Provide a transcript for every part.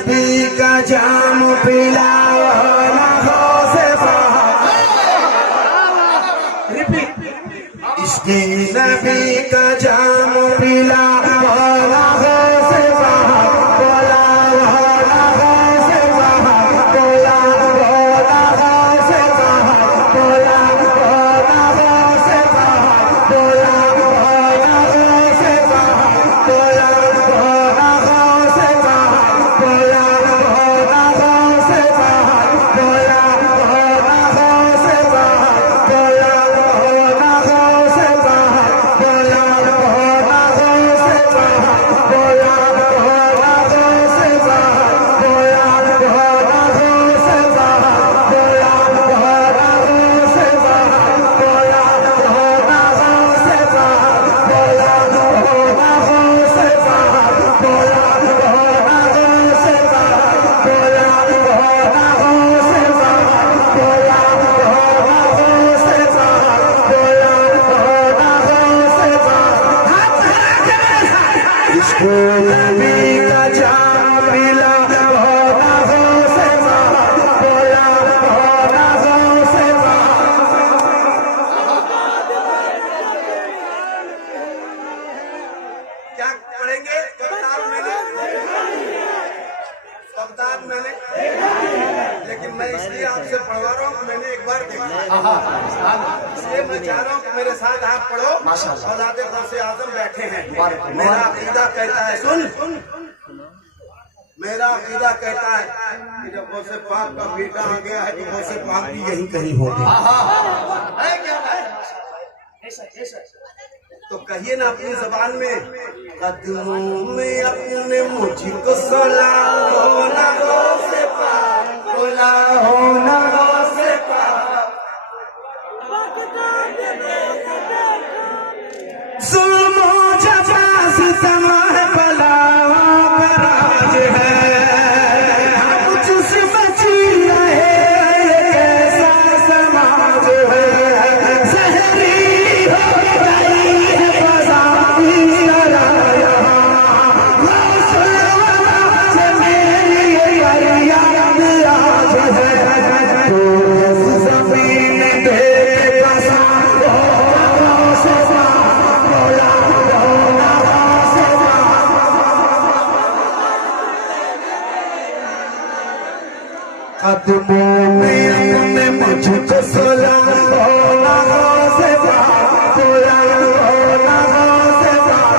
नबी का जाम पिलाओ नखों से रिपीट इश्क़े नबी का जाम पिलाओ नखों से लेकिन मैं इसलिए आपसे पढ़वा रहा हूँ, मैंने एक बार देखा, इसलिए मैं चाह रहा हूँ कि मेरे साथ आप पढ़ो। औलादे गौसे आज़म बैठे हैं। मेरा अकीदा कहता है, सुन, मेरा अकीदा कहता है कि जब गौसे पाक का बेटा आ गया है तो गौसे पाक भी यहीं कहीं होगा। तो कहिए ना अपनी जबान में, कदमों में अपने मुझको सुलाओ ना गौसे पाक, सुलाओ ना गौसे पाक। जुल्म जफा सितम बलाओ का राज है, हम तुझसे बची रहे कैसा समाज है। सहरी हो गई है बज़ाती सराया, से मेरी फरियाद आज है। तो ज़मीन पे बसा कदमों में अपने मुझको सुलाओ ना गौसे पाक, सुलाओ ना गौसे पाक।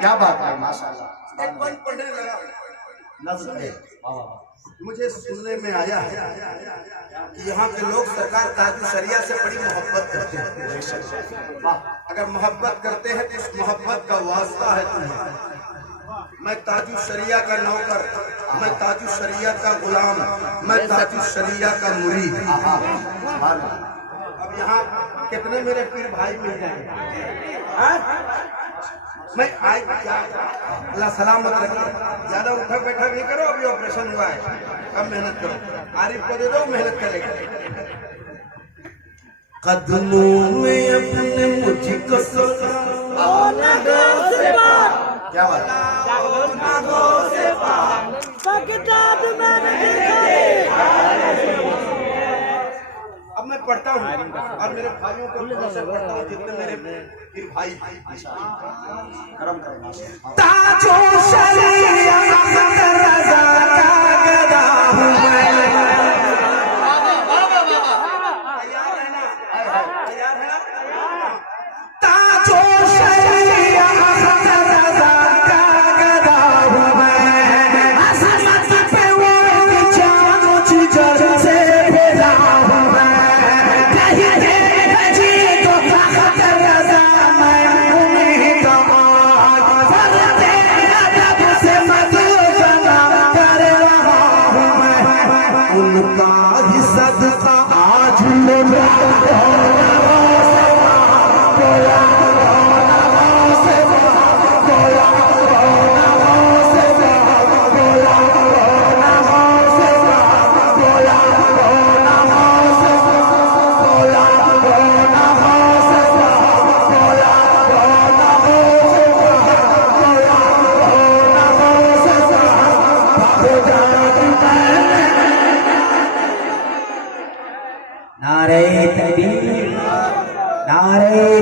क्या बात है, माशाल्लाह। एक बंद पढ़ने लगा, मुझे सुनने में आया है कि यहाँ के लोग सरकार ताजु शरिया से बड़ी मोहब्बत करते हैं। अगर मोहब्बत करते हैं तो इस मोहब्बत का वास्ता है तुम्हें। मैं ताजु शरिया का नौकर, मैं ताजु शरिया का गुलाम, मैं ताजु शरिया का मुरीद। अब यहाँ कितने मेरे पीर भाई मिल जाएंगे। मैं आज क्या, अल्लाह सलामत रखे, ज्यादा उठा बैठा नहीं करो, अभी ऑपरेशन हुआ है, अब मेहनत करो। आरिफ को दे दो, मेहनत करेगा। कदमों में अपने मुझको सुलाओ ना गौसे पाक, क्या बात ना गौसे पाक। अब मैं पढ़ता हूँ और मेरे भाइयों को पढ़ता हूँ, जितने मेरे फिर भाई करम करें। ताजो शरिया रज़ा का गदा हूँ मैं, तैयार है ना? तैयार है ना? ताजो शरिया रज़ा का गदा हूँ मैं, असमत पे वो जानो जिगर से भेजा हूँ मैं।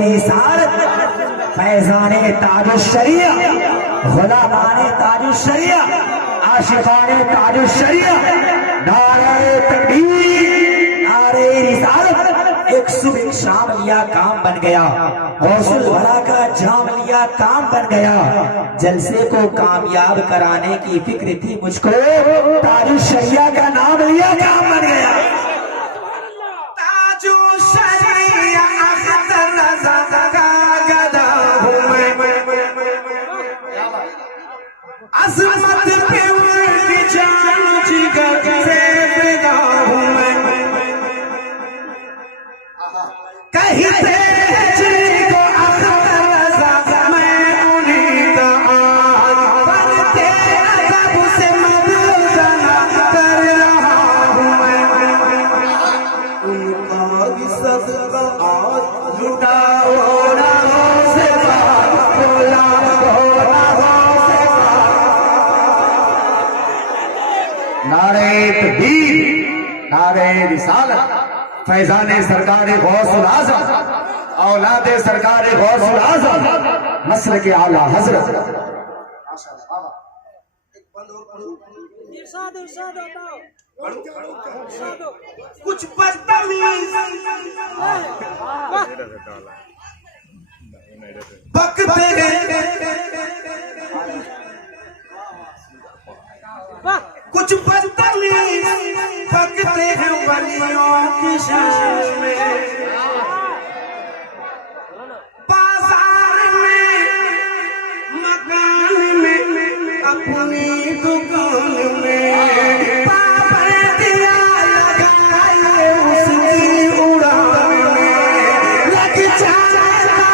रिसालत फैजाने ताजुश्शरिया गुलामाने ताजुश्शरिया आशिकाने ताजुश्शरिया नारे तकबीर नारे रिसालत एक सुबह एक शाम लिया काम बन गया गौसुल वरा का जाम लिया काम बन गया जलसे को कामयाब कराने की फिक्र थी मुझको ताजुश्शरिया का नाम लिया काम बन गया ताजुश्शरिया अज़मत पे उनकी जान जिगर से फिदा हूँ मैं कहीं से जिनको अख्तर रज़ा मैं उन्हीं का बनते अदब से मददना कर रहा हूँ मैं उनका भी सदका आज लुटाओ ना से बात बोला नारे तकबीर नारे रिसालत फैजाने सरकारे गौसुल आज़म औलादे सरकारे गौसुल आज़म मसल के आला हजरत कुछ बदतमीज बकते गए कुछ बदतमीज पकते हैं वलियों की शान में बाजार में मकान में अपनी दुकान में पाबंदियां लगाए उसकी उड़ान में लग जाता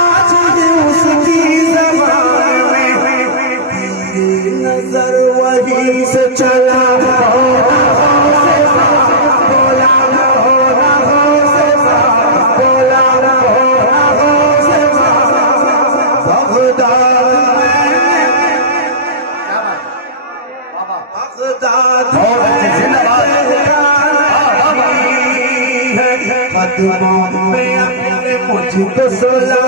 आज भी उसकी ज़बान में नजर वही से चला कदमों में अपने मुझको सुला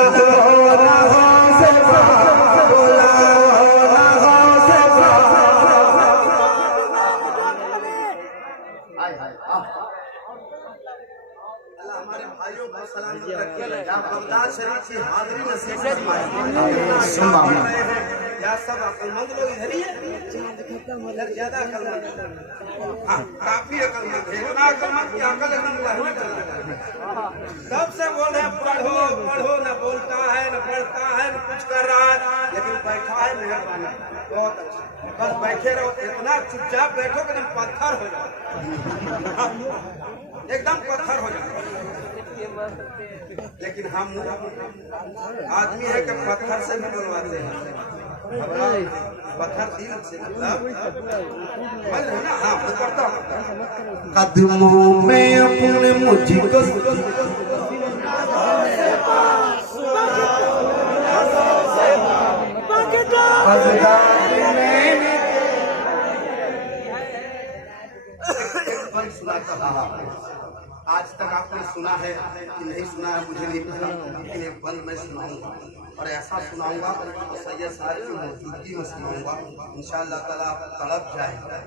हमारे भाइयों को सलामत रखिए बगदाद शरीफ की हाजिरी नसीब फरमाए या सब अक्लमंद लोग इधर ही है ज्यादा अक्लमंद काफी अक्लमंद है इतना अक्लमंद की अकल एकदम तब से बोल रहे पढ़ो पढ़ो न बोलता है न पढ़ता है न कुछ कर रहा है लेकिन बैठा है मेहरबानी बहुत अच्छा बस बैठे रहो इतना चुपचाप बैठो कि एकदम पत्थर हो जाओ एकदम पत्थर हो जाओ लेकिन हम आदमी है कि पत्थर से भी बुलवाते हैं पत्थर दिल से ना हाँ करता कदमों में अपने मुझको आज तक आपने सुना है कि नहीं सुना है मुझे नहीं पता लेकिन एक बंद मैं सुनाऊंगा और ऐसा सुनाऊंगा तो सैयद साहब की मौजूदगी में सुनाऊंगा इंशाअल्लाह ताला आप तड़प जाएंगे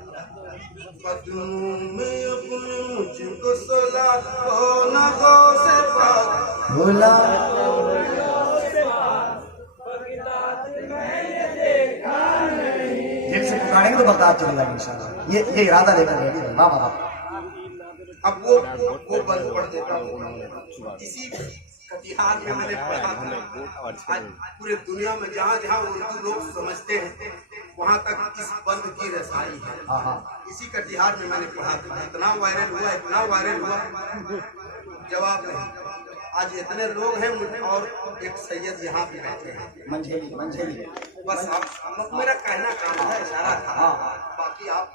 कदमों में अपने मुझको सोला हो ना हो से पाक भोला दिल से पुकारेंगे तो बगदाद चलेगा इंशाअल्लाह ये इरादा लेकर रेडी है वाह वाह अब वो बंद पढ़ देता हूँ इसी कटिहार में मैंने पढ़ा था आज पूरे दुनिया में जहाँ जहाँ उर्दू लोग समझते हैं वहाँ तक इस बंद की रसाई है इसी कटिहार में मैंने पढ़ा था इतना वायरल हुआ जवाब नहीं आज इतने लोग हैं और एक सैयद यहाँ पे बैठे हैं मंझेली बस आप मेरा कहना काम था इशारा था बाकी आप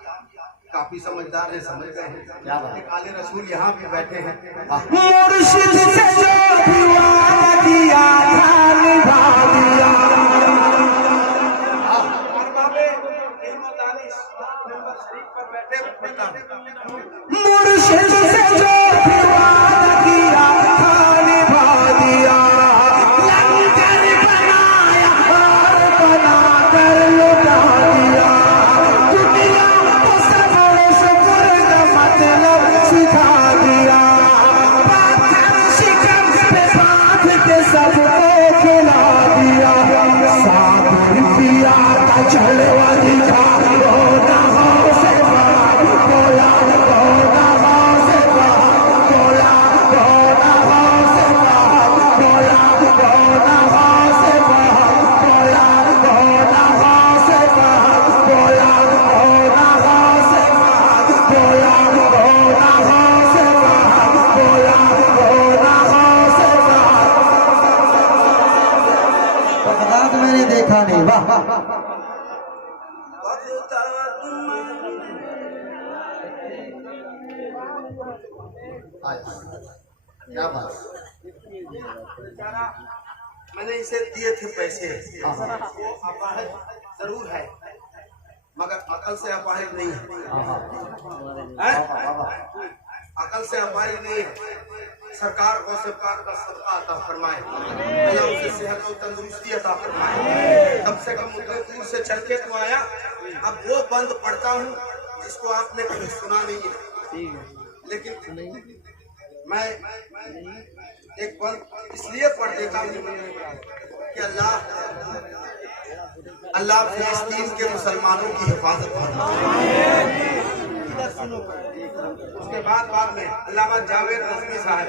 काफी समझदार है समझ गए हैं काले रसूल यहाँ भी बैठे हैं मुर्शिद से जो भी वादा किया था निभा दिया और बाबे हिम्मतानी मेंबर शरीफ पर बैठे मुर्शिद से जो भी वादा किया था निभा दिया सबको खिला दिया, साबुन पिया था चलवा दिखा, बोला से बात बोला, बोला से बात बोला, बोला से बात बोला, बोला से बात बोला, बोला से बात बोला, बोला से बात बोला, बोला से बात बोला, बोला से बात। बगदाद मैंने देखा नहीं, वाह क्या बात। मैंने इसे दिए थे पैसे, वो अपाहिज जरूर है मगर अकल से अपाहिज नहीं है, अकल से अपाहिज नहीं है। सरकार को सरकार का सबका अता फरमाए, अल्लाह उसे सेहत और तंदुरुस्ती अता फरमाए। कम से कम उदयपुर से चल के तो आया, अब वो बंद पढ़ता हूँ जिसको आपने कभी सुना नहीं है, लेकिन मैं एक बंद इसलिए पढ़ देता हूँ कि अल्लाह फिलिस्तीन के मुसलमानों की हिफाजत फरमाए। उसके बाद में अल्लामा जावेद नज़मी साहब,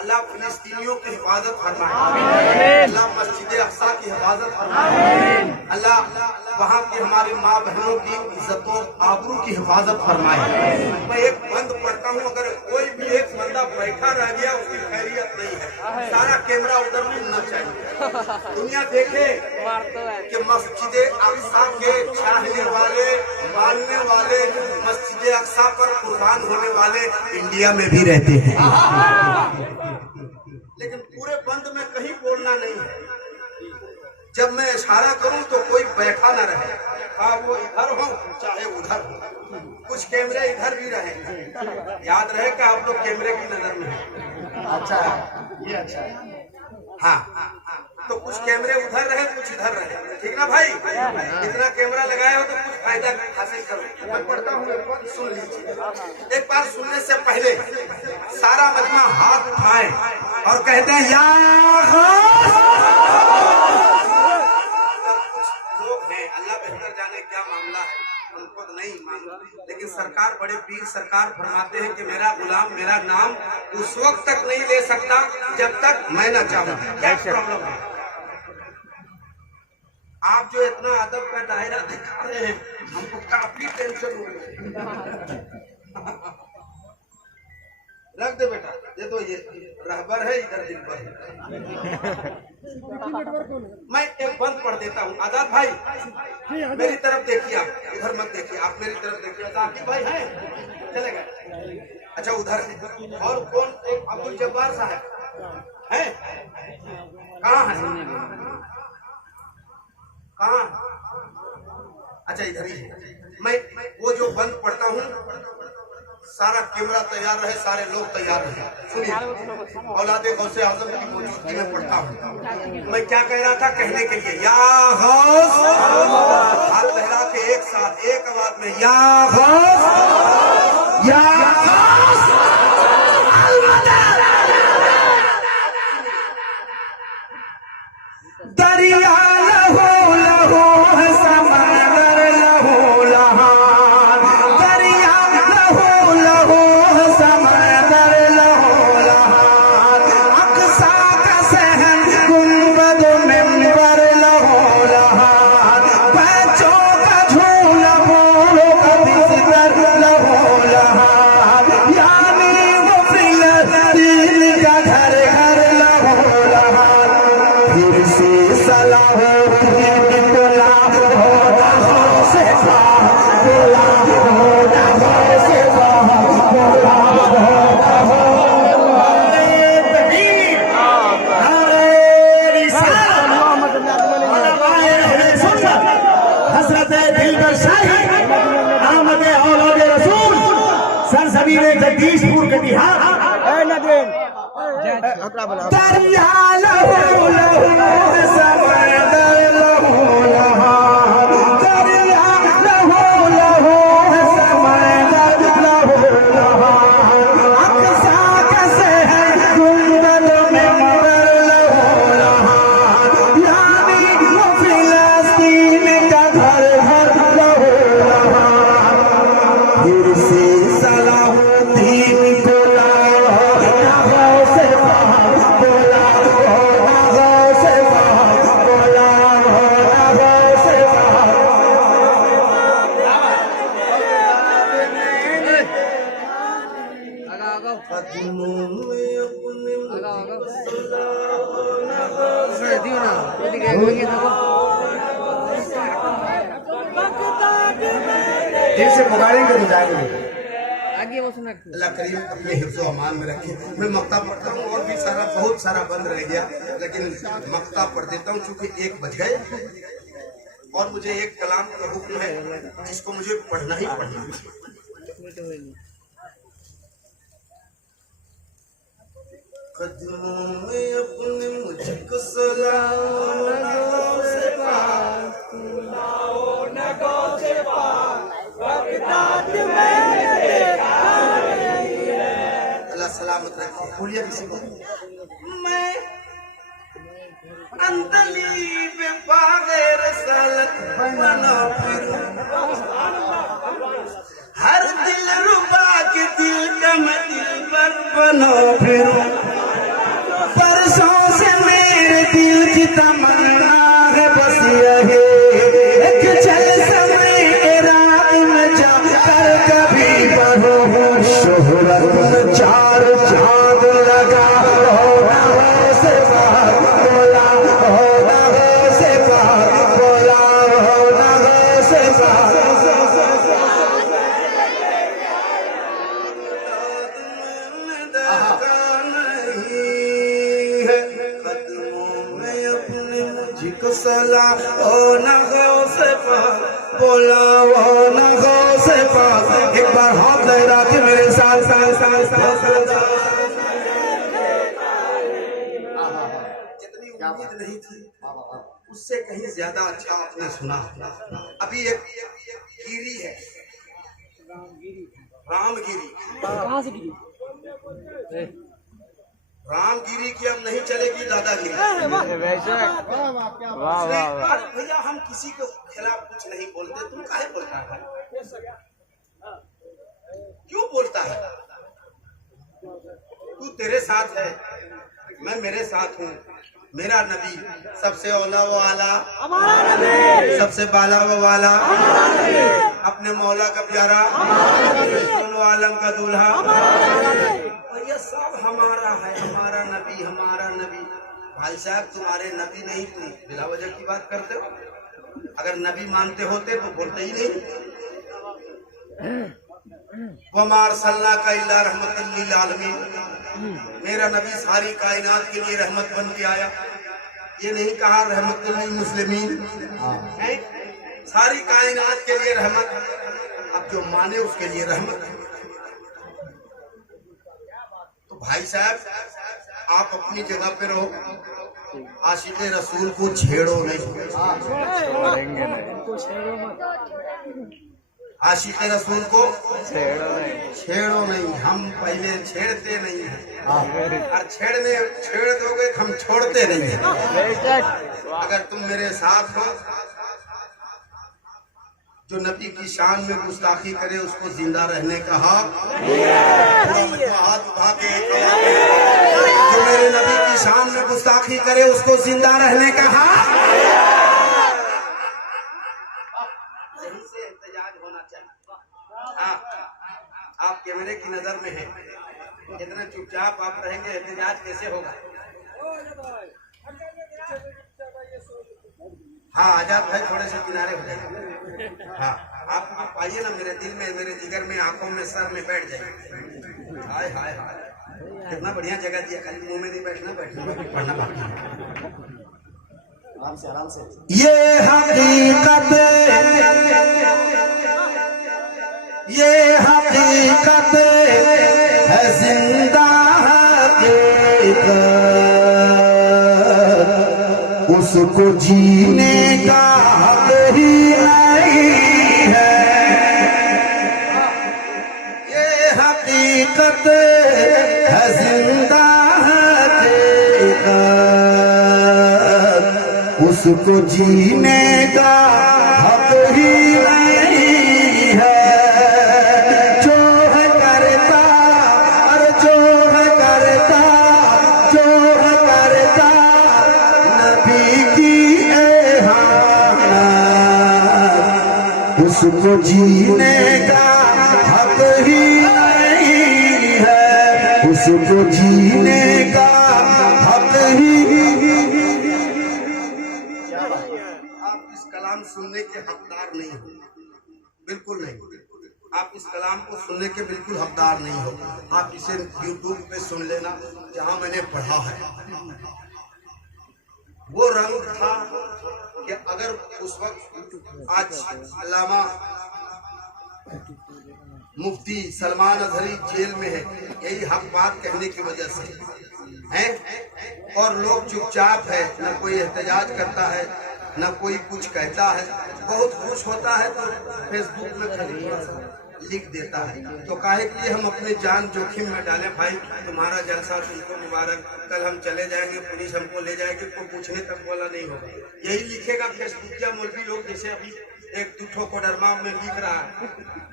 अल्लाह फिलिस्तीनियों की हिफाजत फरमाए, अल्लाह मस्जिद अक्सा की हिफाजत फरमाए, अल्लाह वहाँ की हमारी माँ बहनों की इज्जत और आबरू की हिफाजत फरमाए। मैं एक बंद पढ़ता हूँ, अगर कोई भी एक बंदा बैठा रह गया उसकी खैरियत नहीं है, सारा कैमरा उधर घूमना चाहिए। दुनिया देखे कि मस्जिद अक्सा के चाहने वाले, मानने वाले, मस्जिद अक्सा पर कुर्बान होने वाले इंडिया में भी रहते हैं, लेकिन पूरे बंद में कहीं बोलना नहीं है। जब मैं इशारा करूं तो कोई बैठा ना रहे, हाँ वो इधर हो चाहे उधर हो, कुछ कैमरे इधर भी रहे, याद रहे कि आप लोग कैमरे की नजर में हैं। अच्छा है, ये अच्छा है। हाँ, तो कुछ कैमरे उधर रहे, कुछ इधर रहे, ठीक ना भाई? इतना कैमरा लगाए हो तो कुछ फायदा हासिल करो। मैं पढ़ता हूँ, एक बार सुन लीजिए। एक बार सुनने से पहले सारा मजमा हाथ उठाए और कहते हैं या लोग हैं, अल्लाह बेहतर जाने क्या मामला है, उनको तो नहीं मालूम, लेकिन सरकार बड़े पीर सरकार फरमाते हैं कि मेरा गुलाम मेरा नाम उस वक्त तक नहीं ले सकता जब तक मैं न चाहूं। क्या प्रॉब्लम है? आप जो इतना अदब का दायरा दिखा रहे हैं, हमको काफी टेंशन हो रही है। रख दे बेटा, ये तो ये रहबर है, इधर दिलबर है। मैं एक बंद पढ़ देता हूँ। आजाद भाई मेरी तरफ देखिए, आप उधर मत देखिए, आप मेरी तरफ देखिए। आजाद भाई हैं, चले गए। अच्छा उधर है, और कौन? एक अब्दुल जब्बार साहब हैं, कहाँ है? कहाँ? अच्छा इधर ही है। मैं वो जो बंद पढ़ता हूँ, सारा कैमरा तैयार रहे, सारे लोग तैयार रहे। सुनिए, औलादे गौसे आजम की मौजूदगी में पढ़ता हूँ। मैं क्या कह रहा था कहने के लिए, या गौस, हाथ लहरा के एक साथ एक आवाज में या गौस, या गौस, दरिया लहो लहो समंदर लहो लहान, दरिया लहो लहो समंदर लहो लहान, अक्सा का सहन गुंबद मिंबर लहो लहान, बच्चों का झूला बूढ़ों का बिस्तर लहो लहान, यानी वो फिलिस्तीन का घर घर लहो लहान। फिर से सलाह बोला से बोला से हजरत दिलबर शाही अहमद औलाद रसूल सरजमीन जगदीशपुर कटिहार, दरिया लहो लहो समंदर लहो लहान, दरिया लहो लहो समंदर लहो लहान, अक्सा का शहर गुंबद में दिल से पुकारेंगे तो जाएंगे। अल्लाह करीम अपने हिफ्ज़ो अमान में रखे। मैं मक्ता पढ़ता हूँ और भी सारा बहुत सारा बंद रह गया, लेकिन मक्ता पढ़ देता हूँ चूंकि 1 बज गए और मुझे एक कलाम का हुक्म है जिसको मुझे पढ़ना ही पढ़ना है। कदमों में अपने मुझको सलाम अल्लाह सलामत रखे। बोलिए किसी को। मैं अंदली बेबागैर सालत बना फिरूं, हर दिल रुबा के दिल का मैं दिल पर बना फिरूं। परसों से मेरे दिल की तमन्ना है बस यही एक चल समय रात में जाकर कभी बढ़ो शोहरत में 4 चांद लगा से बाहर बोला से बाहर बोला से बाहर मुझको सला ओ ना हो से पास बोला ओ ना हो से पास। एक बार हाथ लहरा के मेरे साथ साथ साथ साथ जितनी उम्मीद नहीं थी उससे कहीं ज्यादा अच्छा आपने सुना। अभी एक गिरी है, रामगिरी। रामगिरी की हम नहीं चलेगी दादागिरी। भैया हम किसी के खिलाफ कुछ नहीं बोलते, तुम काहे बोलता है? क्यों बोलता है? तू तेरे साथ है, मैं मेरे साथ हूँ। मेरा नबी सबसे औला व आला, सबसे बाला व वाला, अपने मौला का प्यारा, दोनों आलम का दूल्हा। ये सब हमारा है, हमारा नबी, हमारा नबी। भाई साहब तुम्हारे नबी नहीं, तुम बिला वजह की बात करते हो। अगर नबी मानते होते तो बोलते ही नहीं। वमार सल्ला का इल्ला रहमतुल लिल आलमीन। मेरा नबी सारी कायनात के लिए रहमत बन के आया। ये नहीं कहा रहमतुल लिल मुस्लिमीन, सारी कायनात के लिए रहमत। अब जो माने उसके लिए रहमत। तो भाई साहब आप अपनी जगह पे रहो, आशिक़े रसूल को छेड़ो नहीं। आशिक़े रसूल को छेड़ो नहीं। हम पहले छेड़ते नहीं हैं, और छेड़ दोगे हम छोड़ते नहीं हैं। अगर तुम मेरे साथ हो, जो नबी की शान में गुस्ताखी करे उसको जिंदा रहने का हक। हाथ उठा के जो मेरे नबी की शान में गुस्ताखी करे उसको जिंदा रहने का हक। यहीं से एहतजाज होना चाहिए। हाँ, आप कैमरे की नजर में हैं, इतना चुपचाप आप रहेंगे, एहतजाज कैसे होगा? हाँ, आजाद भाई थोड़े से किनारे हो जाइए। हाँ, आप आइए ना मेरे दिल में, मेरे जिगर में, आंखों में, सर में बैठ जाइए। हाय हाय हाय, कितना बढ़िया जगह दिया। खाली मुंह में नहीं बैठना, पढ़ना बाकी है। आराम से आराम से। ये हकीकत है जिंदा हकीकत, उसको जीने का हक ही नहीं है। ये हकीकत है जिंदा हकीकत, उसको जीने का हक ही नहीं है। जो है करता और जो है करता, जो है करता नबी की एहानत, उसको जीने का हक ही नहीं है। उसको जीने का हक ही कलाम सुनने के हकदार नहीं हो, बिल्कुल नहीं। आप इस कलाम को सुनने के बिल्कुल हकदार नहीं हो। आप इसे YouTube पे सुन लेना, जहां मैंने पढ़ा है। वो रंग था कि अगर उस वक्त आज अल्लामा मुफ्ती सलमान अजहरी जेल में है, यही हक बात कहने की वजह से है, और लोग चुपचाप है, न कोई एहतजाज करता है, न कोई कुछ कहता है। बहुत खुश होता है तो फेसबुक में खाली थोड़ा सा लिख देता है। तो काहे कि हम अपने जान जोखिम में डाले, भाई तुम्हारा जलसा तुमको मुबारक, कल हम चले जाएंगे, पुलिस हमको ले जाएगी, तो पूछने तक वाला नहीं होगा। यही लिखेगा फेसबुक या मौलवी लोग, जैसे अभी एक दूठों को डरमा में लिख रहा है,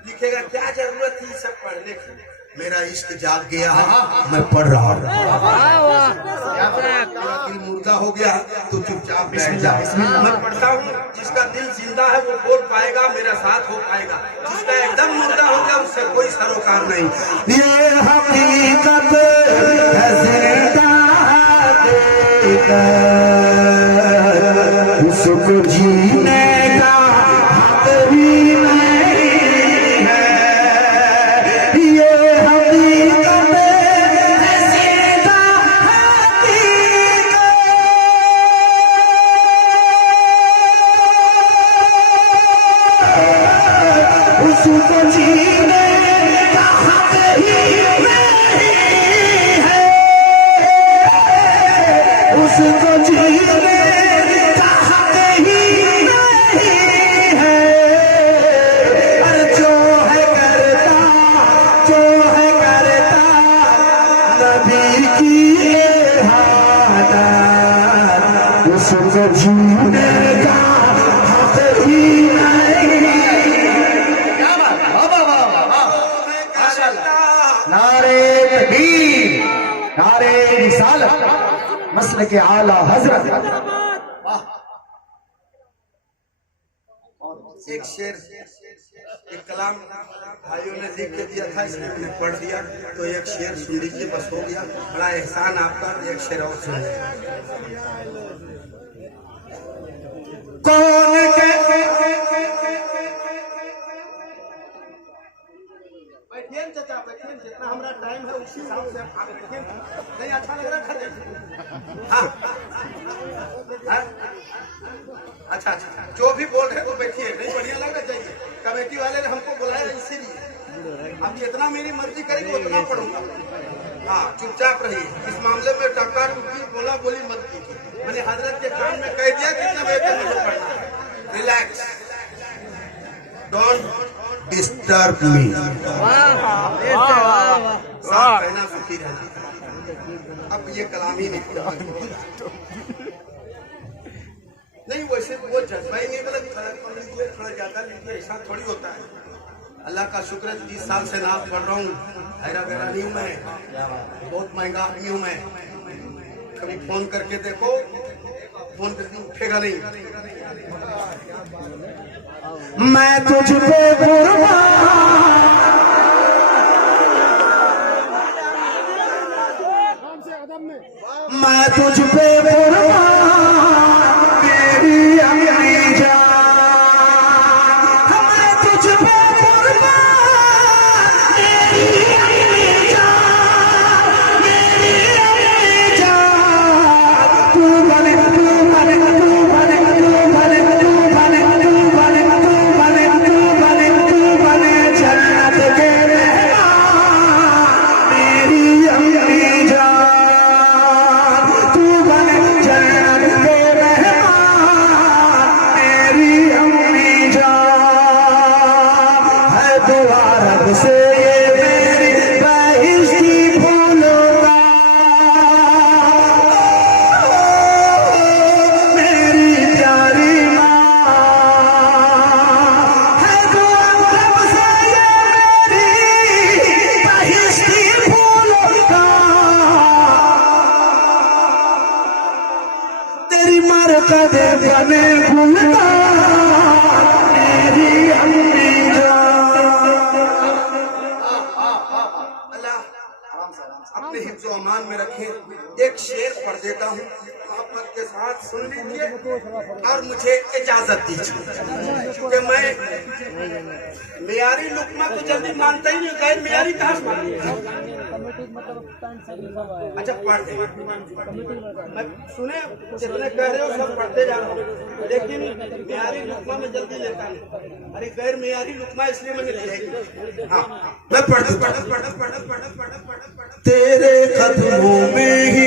लिखेगा क्या जरूरत थी सब पढ़ने की। मेरा इश्क जाग गया है, मैं पढ़ रहा हूँ। दिल मुर्दा हो गया तो चुपचाप बैठ जा। मैं पढ़ता हूँ, जिसका दिल जिंदा है वो बोल पाएगा, मेरा साथ हो पाएगा। जिसका एकदम मुर्दा हो गया उससे कोई सरोकार नहीं। ये हकीकत उसको जीने का हक भी नहीं है। ये हकीकत उसको जीने का हक ही नहीं है। उसको जीने का हक ही नहीं है। अरे जो है करता नबी की इबादत, उसको जीने का हक ही नहीं। नारे तकबीर, नारे रिसालत, मसल के आला हजरत। एक शेर, एक कलाम भाइयों ने लिख के दिया था, इसलिए मैंने पढ़ दिया। तो एक शेर सुन लीजिए, बस हो गया। बड़ा एहसान आपका। एक शेर और सुन लीजिए। कौन के बैठिए चाचा, बैठिए, जितना हमारा टाइम है उसी हिसाब से आप बैठिए। नहीं अच्छा लग रहा खड़े? हाँ हाँ? अच्छा, जो भी बोल रहे तो बैठिए, नहीं बढ़िया लगना चाहिए। कमेटी वाले ने हमको बुलाया इसीलिए। अब जितना मेरी मर्जी करेगी उतना पढ़ूंगा। हाँ, चुपचाप रहिए। इस मामले में टक्का टुक्की बोला बोली मत कीजिए। मैंने हजरत के कान में कह दिया कितना बजे तक मुझे पढ़ना है। Relax, don't disturb me. कहना सुखी रहना। अब ये कलाम ही नहीं नहीं, वैसे वो जज्बा ही नहीं, मतलब थोड़ा ज्यादा लीजिए, ऐसा थोड़ी होता है। अल्लाह का शुक्र है 30 साल से नाम पढ़ रहा हूँ। हैरा गैरा नहीं हूँ मैं, बहुत महंगा आदमी हूँ मैं। कभी फोन करके देखो, फोन करके उठेगा नहीं। मैं तुझ पे कुर्बान, मैं तुझ पे कुर्बान, मेरी अम्मी जान। मैं तुझ पे कुर्बान, मेरी अम्मी जान, मेरी अम्मी जान। तू बने, तू बने, तू बने, तू बने, तू बने, तू बने, तू बने, तू बने, तू बने जन्नत के मेहमान, मेरी अम्मी जान। तू बने जन्नत के मेहमान, मेरी अम्मी जान। है दुआ रब से ये मेरी बहिश्ती भूलूंगा, मेरी प्यारी माँ। है दुआ रब से ये मेरी बहिश्ती भूलूंगा, तेरी मरकज़े बने भूलता, मेरी अम्मी जान। अल्लाह अपने हिफ्ज़ो अमान में रखे। एक शेर पढ़ देता हूँ, मोहब्बत के साथ सुन लीजिए और मुझे इजाजत दीजिए, क्योंकि मैं मियारी लुकमा तो जल्दी मानता ही नहीं, गैर मियारी कहाँ से मानता। अच्छा पढ़ दे, मैं सुने जितने कह रहे हो सब पढ़ते जा रहा हूँ, लेकिन मियारी लुकमा में जल्दी लेता नहीं। अरे गैर मियारी लुकमा इसलिए मैंने लिखेगी। हाँ मैं पढ़ तेरे कदमों में ही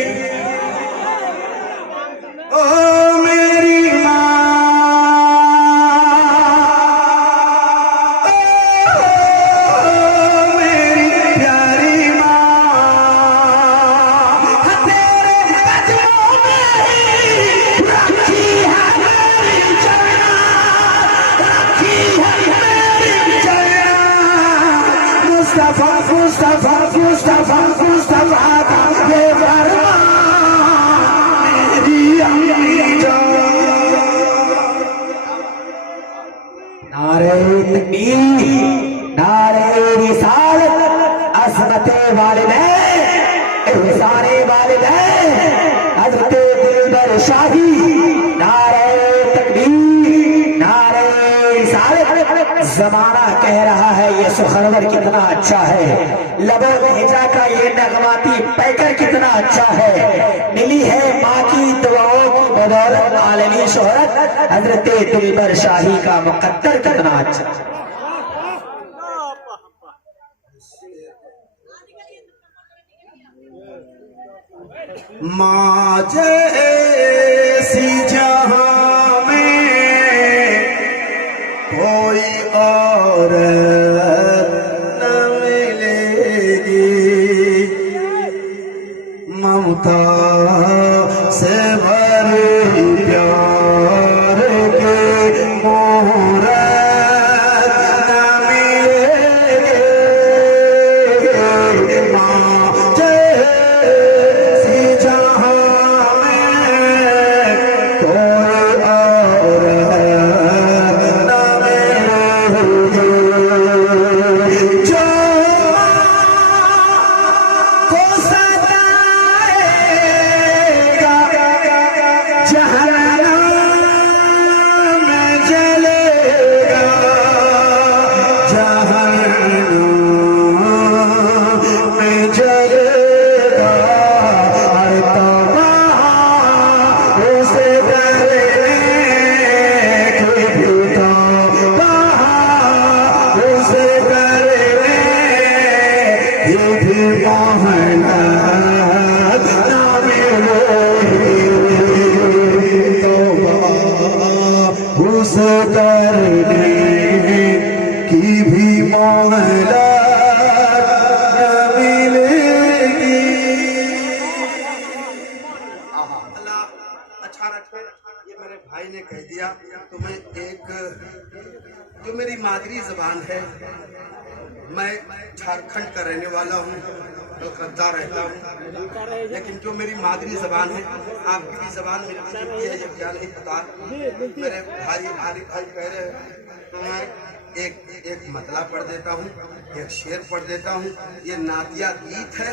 ओ मेरी माँ, ओ मेरी प्यारी माँ, तेरे कदमों में ही रखी है मेरी चरणा, रखी है मेरी चरणा। मुस्तफा मुस्तफा मुस्तफा मुस्तफा का ये फरमान मेरी अम्मी जान। नारे तकबीर, नारे रिसालत, अज़मते वालिदैन, एहसाने वालिदैन, हज़रत दिलबर शाही। नारे तकबीर, नारे रिसालत। जमाना कह रहा है ये सुखनवर कितना अच्छा है, लबो हिजा का ये नगमाती पैकर कितना अच्छा है, मिली है माँ की दुआओं की बदौलत आलमी शोहरत, हजरत दिलबर शाही का मुकद्दर कितना अच्छा। माँ जैसी जहां में कोई और न मिलेगी, ममता से भरे प्यार के मूरत न मिलेगी। माँ जैसी जहां में कोई और न मिलेगी। जो को सताएगा जहन्नम में जलेगा, जहन्नम में जलेगा। हर तबाह उसे डरने की भी तबाह उसे डरने की भी मोहलत न मिलेगी। तौबा उसे डरने की भी मोहलत न मिलेगी। अल्लाह अच्छा रखे। ये मेरे भाई ने कह दिया तो मैं एक जो मेरी मादरी जबान है, मैं झारखंड का रहने वाला हूँ, कलकत्ता रहता हूँ, लेकिन जो मेरी मादरी जबान है, आपकी भी जबान मिलती जुलती है, ये क्या नहीं पता। मेरे भाई आरिफ भाई कह रहे हैं, मैं एक मतला पढ़ देता हूँ, एक शेर पढ़ देता हूँ। ये नातिया गीत है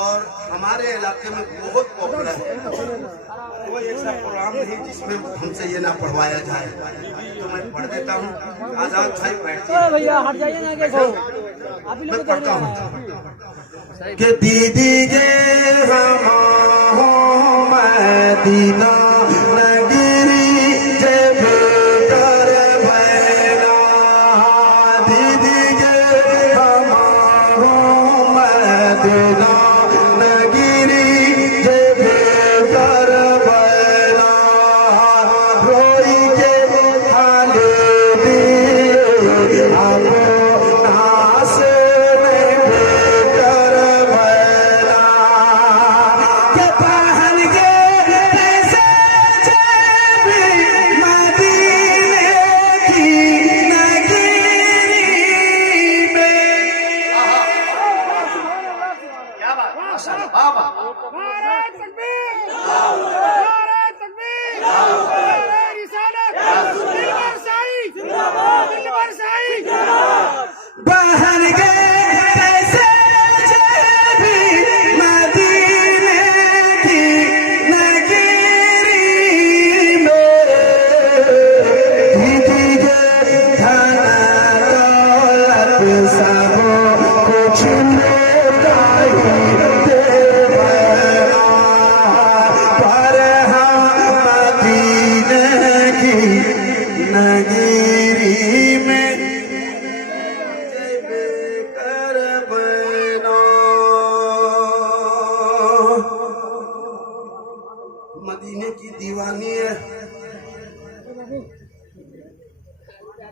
और हमारे इलाके में बहुत पॉपुलर है। कोई ऐसा प्रोग्राम नहीं जिसमें हमसे ये ना पढ़वाया जाए, तो मैं पढ़ देता हूँ। आजाद भाई बैठिए, भैया हट जाइए ना, कैसे मैं पढ़ता हूँ। कि दीदी के हम मदीना नगरी जब कर भैया, दीदी के हम मदीना नगरी जब कर भैया, रोई के हाल दिए हम नास कर भैया, के पहन के कैसे मदीने की दीवानी है।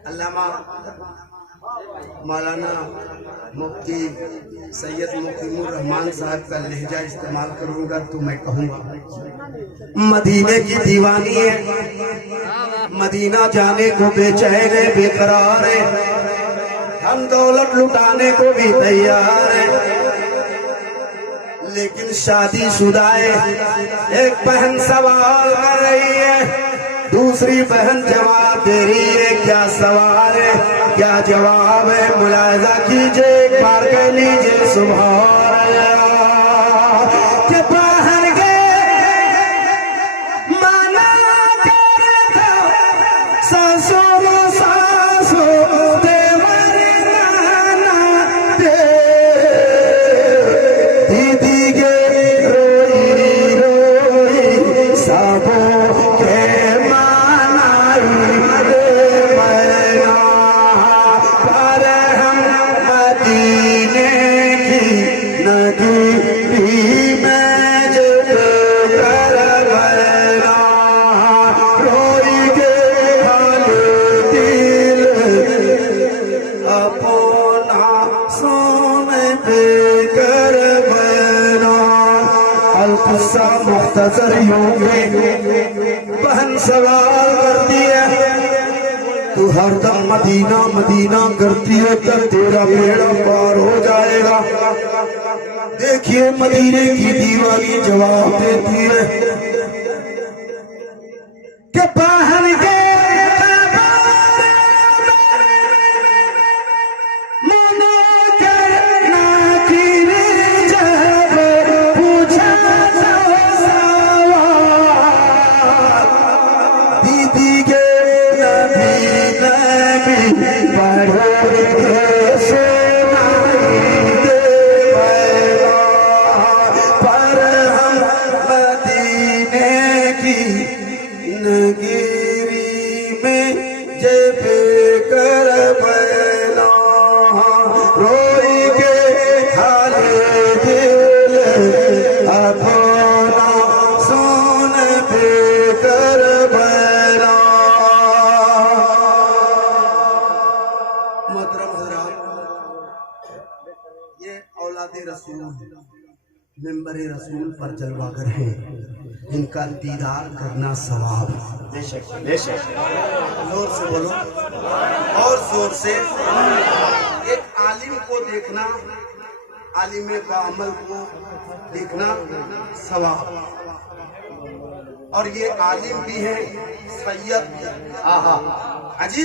अल्लामा मौलाना मुफ्ती सैयद मुकीमुर रहमान साहब का लहजा इस्तेमाल करूंगा तो मैं कहूँगा, मदीने की दीवानी है, मदीना जाने को बेचैन है, बेकरार है, हम दौलत लुटाने को भी तैयार है, लेकिन शादीशुदा है। एक बहन सवाल कर रही है, दूसरी बहन जवाब दे रही है। क्या सवाल है, क्या जवाब है, मुलाहिजा कीजिए, एक बार कह लीजिए सुभान अल्लाह। कि बाहर माना करता ससुर सासु देवर नाना दे, दीदी के रोई रोई सबो के मुख्तसर बहन सवाल करती है, तू हरदम मदीना मदीना करती है तब तेरा बेड़ा पार हो जाएगा। देखिए मदीने की दीवानी जवाब देती है कि बाहर के मेंबरे रसूल पर जलवागर है, इनका दीदार करना सवाब। बेशक बेशक, जोर से बोलो और जोर से। एक आलिम को देखना, आलिम बाअमल को देखना सवाब। और ये आलिम भी है सैयद अजी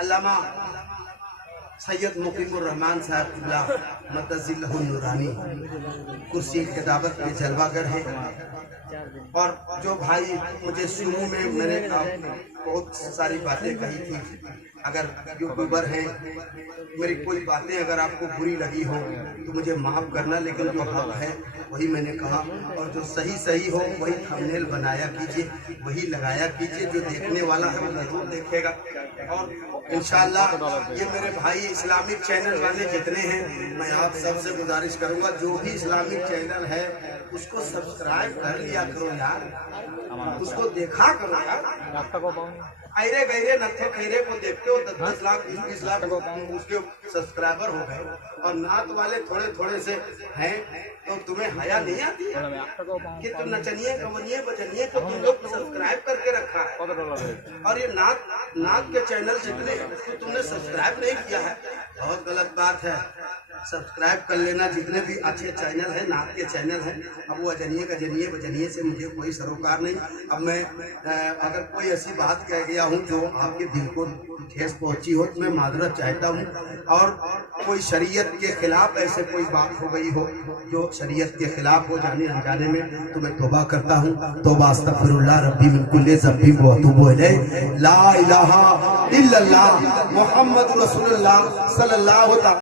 अल्लामा सैयद मुकीमुर रहमान साहब किबला मदजिल्लहु नूरानी कुर्सी किताबत में जलवागर है। और जो भाई मुझे शुरू में मैंने बहुत सारी बातें कही थी, अगर यूट्यूबर हैं, मेरी कोई बातें अगर आपको बुरी लगी हो तो मुझे माफ करना, लेकिन जो हक है वही मैंने कहा, और जो सही सही हो वही थंबनेल बनाया कीजिए, वही लगाया कीजिए, जो देखने वाला है वो जरूर देखेगा। और इंशाअल्लाह ये मेरे भाई इस्लामिक चैनल वाले जितने हैं, मैं आप सबसे गुजारिश करूंगा, जो भी इस्लामिक चैनल है उसको सब्सक्राइब कर लिया करो यार, उसको देखा करो यार। अरे गहरे नत्थे खैरे को देखते हो 10 लाख 20 लाख उसके सब्सक्राइबर हो गए, और नात वाले थोड़े थोड़े से हैं, तो तुम्हें हया नहीं आती है कि तुम नचनिए कवनिए बचनिए को तुम लोग सब्सक्राइब करके रखा है, और ये नात के चैनल जितने तो तुमने सब्सक्राइब नहीं किया है, बहुत गलत बात है। सब्सक्राइब कर लेना, जितने भी अच्छे चैनल हैं, नात के चैनल हैं। अब वो अजनिए का जनिए बजनिए से मुझे कोई सरोकार नहीं। अब मैं अगर कोई ऐसी बात कह गया हूँ जो आपके दिल को ठेस पहुंची हो तो मैं माजरत चाहता हूँ, और कोई शरीयत के खिलाफ ऐसे कोई बात हो गई हो जो शरीयत के खिलाफ हो जाने अनजाने में, तो मैं तौबा करता हूँ। तौबा अस्तगफिरुल्लाह रब्बी मिन कुल्ली ज़ंबी व अतूबु इलैह। ला इलाहा इल्लल्लाह मुहम्मदुर रसूलुल्लाह सल्लल्लाहु